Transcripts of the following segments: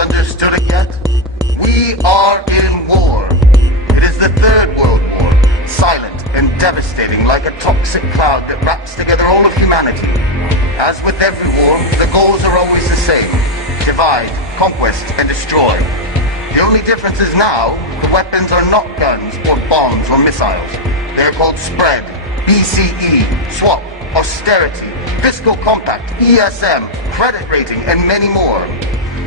understood it yet? We are in war. It is the Third World War, silent and devastating like a toxic cloud that wraps together all of humanity. As with every war, the goals are always the same: divide, conquest, and destroy. The only difference is now, the weapons are not guns or bombs or missiles. They are called spread, BCE, swap, austerity, fiscal compact, ESM, credit rating, and many more.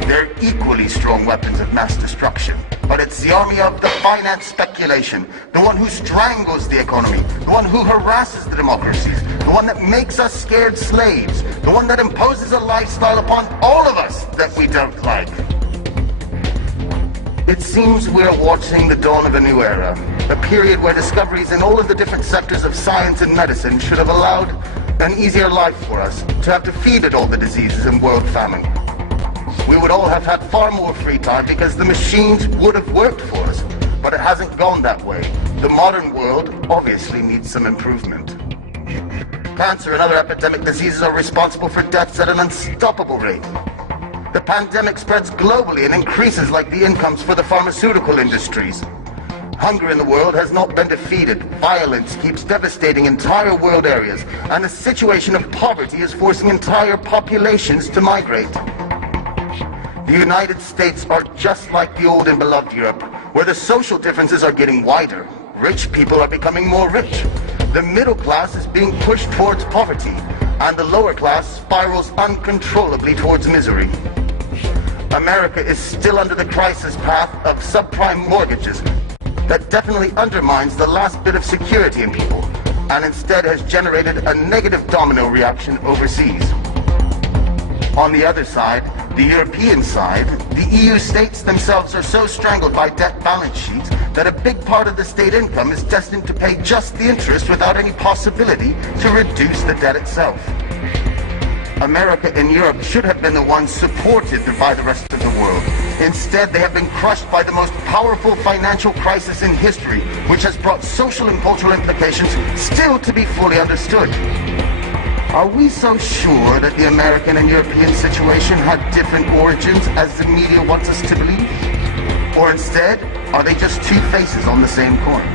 They're equally strong weapons of mass destruction. But it's the army of the finance speculation, the one who strangles the economy, the one who harasses the democracies, the one that makes us scared slaves, the one that imposes a lifestyle upon all of us that we don't like. It seems we're watching the dawn of a new era, a period where discoveries in all of the different sectors of science and medicine should have allowed an easier life for us, to have defeated all the diseases and world famine. We would all have had far more free time because the machines would have worked for us, but it hasn't gone that way. The modern world obviously needs some improvement. Cancer and other epidemic diseases are responsible for deaths at an unstoppable rate. The pandemic spreads globally and increases like the incomes for the pharmaceutical industries. Hunger in the world has not been defeated. Violence keeps devastating entire world areas, and a situation of poverty is forcing entire populations to migrate. The United States are just like the old and beloved Europe, where the social differences are getting wider. Rich people are becoming more rich. The middle class is being pushed towards poverty, and the lower class spirals uncontrollably towards misery. America is still under the crisis path of subprime mortgages that definitely undermines the last bit of security in people, and instead has generated a negative domino reaction overseas. On the other side, the European side, the EU states themselves are so strangled by debt balance sheets that a big part of the state income is destined to pay just the interest without any possibility to reduce the debt itself. America and Europe should have been the ones supported by the rest of the world. Instead, they have been crushed by the most powerful financial crisis in history, which has brought social and cultural implications still to be fully understood. Are we so sure that the American and European situation had different origins as the media wants us to believe? Or instead, are they just two faces on the same coin?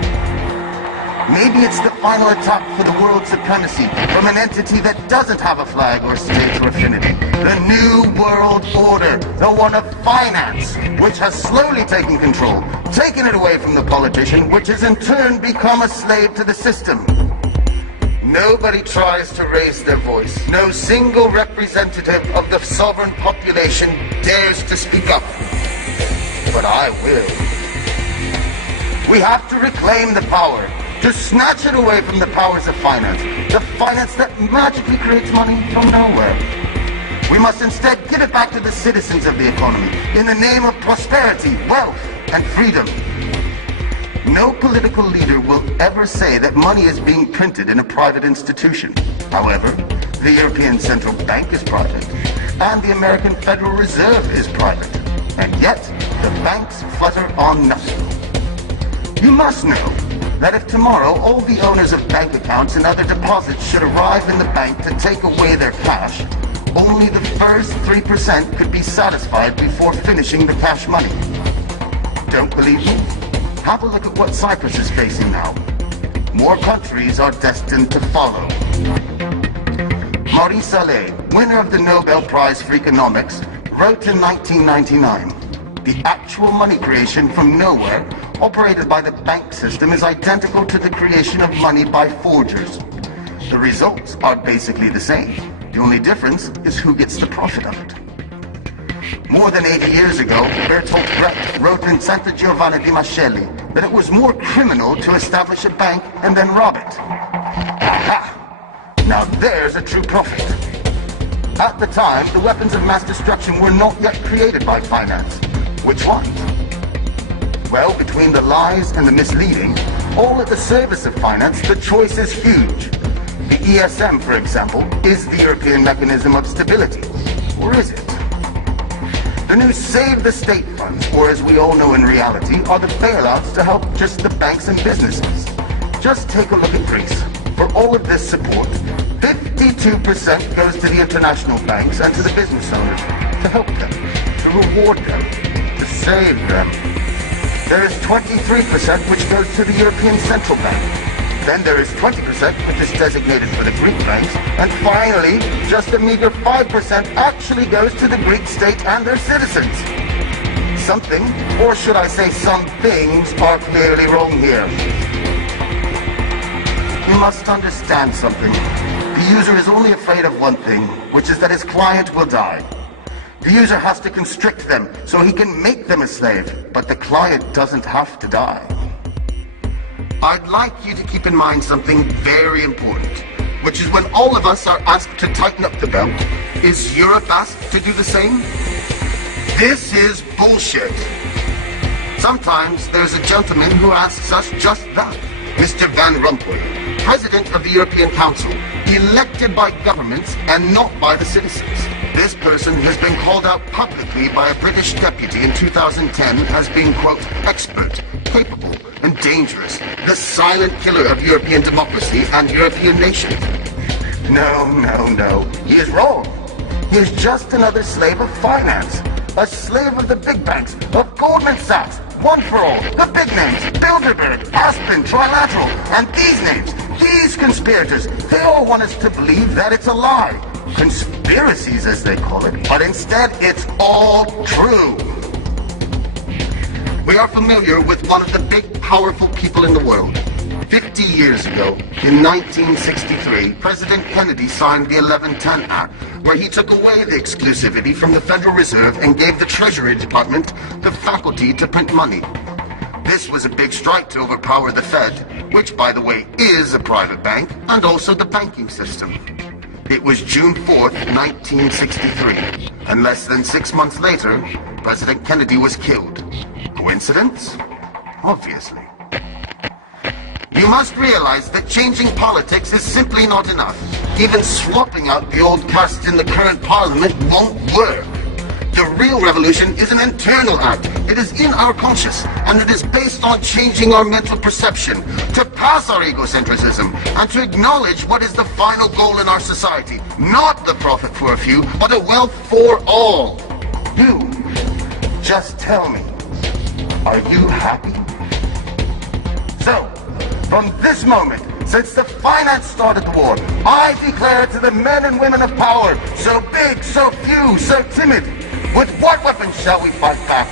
Maybe it's the final attack for the world supremacy from an entity that doesn't have a flag or state or affinity. The New World Order, the one of finance, which has slowly taken control, taken it away from the politician, which has in turn become a slave to the system. Nobody tries to raise their voice. No single representative of the sovereign population dares to speak up. But I will. We have to reclaim the power, to snatch it away from the powers of finance, the finance that magically creates money from nowhere. We must instead give it back to the citizens of the economy in the name of prosperity, wealth, and freedom. No political leader will ever say that money is being printed in a private institution. However, the European Central Bank is private, and the American Federal Reserve is private. And yet, the banks flutter on nothing. You must know that if tomorrow all the owners of bank accounts and other deposits should arrive in the bank to take away their cash, only the first 3% could be satisfied before finishing the cash money. Don't believe me? Have a look at what Cyprus is facing now. More countries are destined to follow. Maurice Allais, winner of the Nobel Prize for Economics, wrote in 1999, "The actual money creation from nowhere, operated by the bank system, is identical to the creation of money by forgers. The results are basically the same. The only difference is who gets the profit of it." More than 80 years ago, Bertolt Brecht wrote in Santa Giovanna di Mascelli that it was more criminal to establish a bank and then rob it. Aha! Now there's a true prophet. At the time, the weapons of mass destruction were not yet created by finance. Which ones? Well, between the lies and the misleading, all at the service of finance, the choice is huge. The ESM, for example, is the European mechanism of stability. Or is it? The new Save the State funds, or as we all know in reality, are the bailouts to help just the banks and businesses. Just take a look at Greece. For all of this support, 52% goes to the international banks and to the business owners to help them. to reward them, to save them. There is 23% which goes to the European Central Bank. Then there is 20% which is designated for the Greek banks. And finally, just a meager 5% actually goes to the Greek state and their citizens. Something, or should I say some things, are clearly wrong here. You must understand something. The user is only afraid of one thing, which is that his client will die. The user has to constrict them so he can make them a slave, but the client doesn't have to die. I'd like you to keep in mind something very important, which is when all of us are asked to tighten up the belt, is Europe asked to do the same? This is bullshit. Sometimes there's a gentleman who asks us just that. Mr. Van Rompuy, President of the European Council, elected by governments and not by the citizens. This person has been called out publicly by a British deputy in 2010 as being, quote, expert, capable, and dangerous, the silent killer of European democracy and European nations. No. He is wrong. He is just another slave of finance. A slave of the big banks, of Goldman Sachs, One for All, the big names, Bilderberg, Aspen, Trilateral, and these names, these conspirators, they all want us to believe that it's a lie. Conspiracies, as they call it, but instead it's all true. We are familiar with one of the big, powerful people in the world. 50 years ago, in 1963, President Kennedy signed the 1110 Act, where he took away the exclusivity from the Federal Reserve and gave the Treasury Department the faculty to print money. This was a big strike to overpower the Fed, which, by the way, is a private bank, and also the banking system. It was June 4th, 1963, and less than 6 months later, President Kennedy was killed. Coincidence? Obviously. You must realize that changing politics is simply not enough. Even swapping out the old castes in the current parliament won't work. The real revolution is an internal act. It is in our conscious, and it is based on changing our mental perception, to pass our egocentrism, and to acknowledge what is the final goal in our society. Not the profit for a few, but a wealth for all. You, just tell me, are you happy? So, from this moment, since the finance started the war, I declare to the men and women of power, so big, so few, so timid, with what weapons shall we fight back?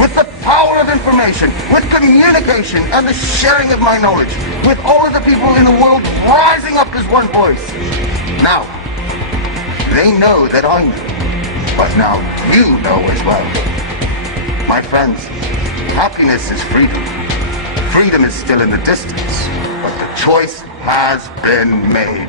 With the power of information, with communication and the sharing of my knowledge, with all of the people in the world rising up as one voice. Now, they know that I know, but now you know as well. My friends, happiness is freedom. Freedom is still in the distance, but the choice has been made.